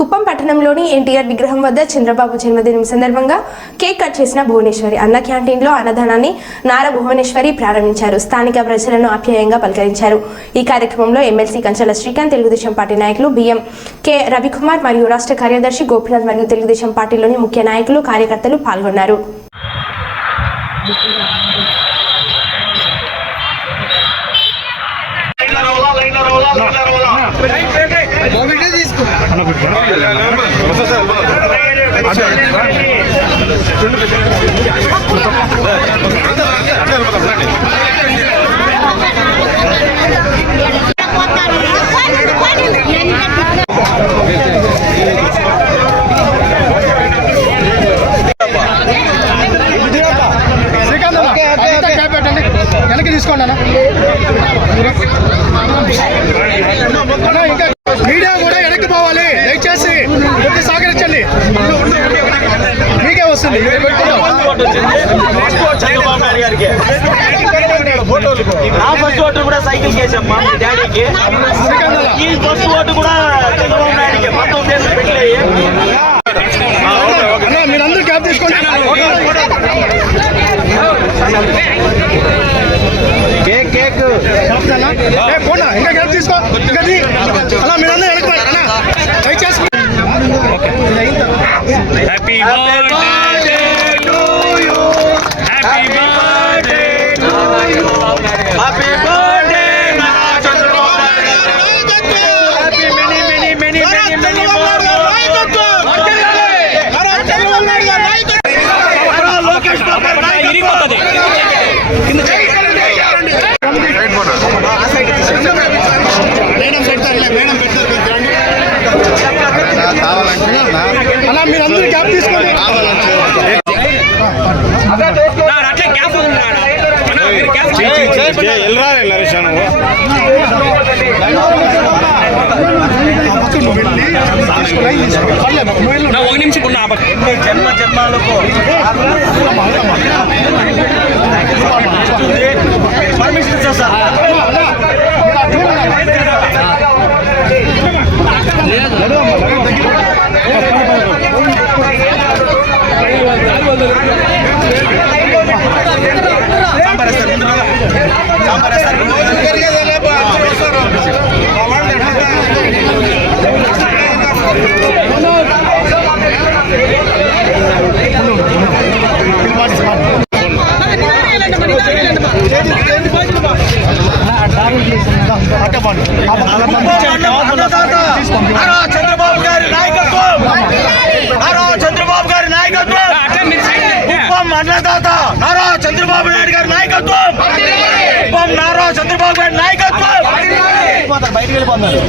కుప్పం పట్టణంలోని ఎన్టీఆర్ విగ్రహం వద్ద చంద్రబాబు జన్మదినం సందర్భంగా కేక్ కట్ చేసిన భువనేశ్వరి అన్న క్యాంటీన్లో అన్నదానాన్ని నారా భువనేశ్వరి ప్రారంభించారు. స్థానిక ప్రజలను ఆప్యాయంగా పలకరించారు. ఈ కార్యక్రమంలో ఎమ్మెల్సీ కంచల శ్రీకాంత్, తెలుగుదేశం పార్టీ నాయకులు బిఎం కె రవికుమార్ మరియు రాష్ట్ర కార్యదర్శి గోపినాథ్ మరియు తెలుగుదేశం పార్టీలోని ముఖ్య నాయకులు, కార్యకర్తలు పాల్గొన్నారు. వెనక్కి తీసుకోండి అన్న. ఇంకా మీడియా కూడా వెనక్కి పోవాలి, దయచేసి కొద్ది సహకరించండి. మీకే వస్తుంది. ఫస్ట్ ఓటు కూడా సైకిల్ కేసమ్మా మీ డాడీకి, ఈ ఫస్ట్ ఓటు కూడా చంద్రబాబు నాయుడికి. మొత్తం దేశం పెట్టలే. మీరందరూ క్యాబ్ తీసుకోండి. ఇంకా క్యాబ్ తీసుకో. అలా మీరందరూ వెనక్కి అన్న దయచేసి. Happy birthday to you, happy birthday to you, happy birthday Nara Chandrababu Naidu. Happy many many many many many more Lokesh ఇరిగిపోతుంది. అలా మీరందరూ క్యాబ్ తీసుకోండి. అట్లే క్యాప్ ఒక నిమిషం జన్మ జన్మాలకు పర్మిషన్ ఇచ్చా సార్. చంద్రబాబు గారి నాయకత్వం, నారా చంద్రబాబు గారి నాయకత్వం, కుప్పం అన్నదాత నారా చంద్రబాబు నాయుడు గారి నాయకత్వం, కుప్పం నారా చంద్రబాబు గారి నాయకత్వం. బయటికి వెళ్ళిపోతున్నారు.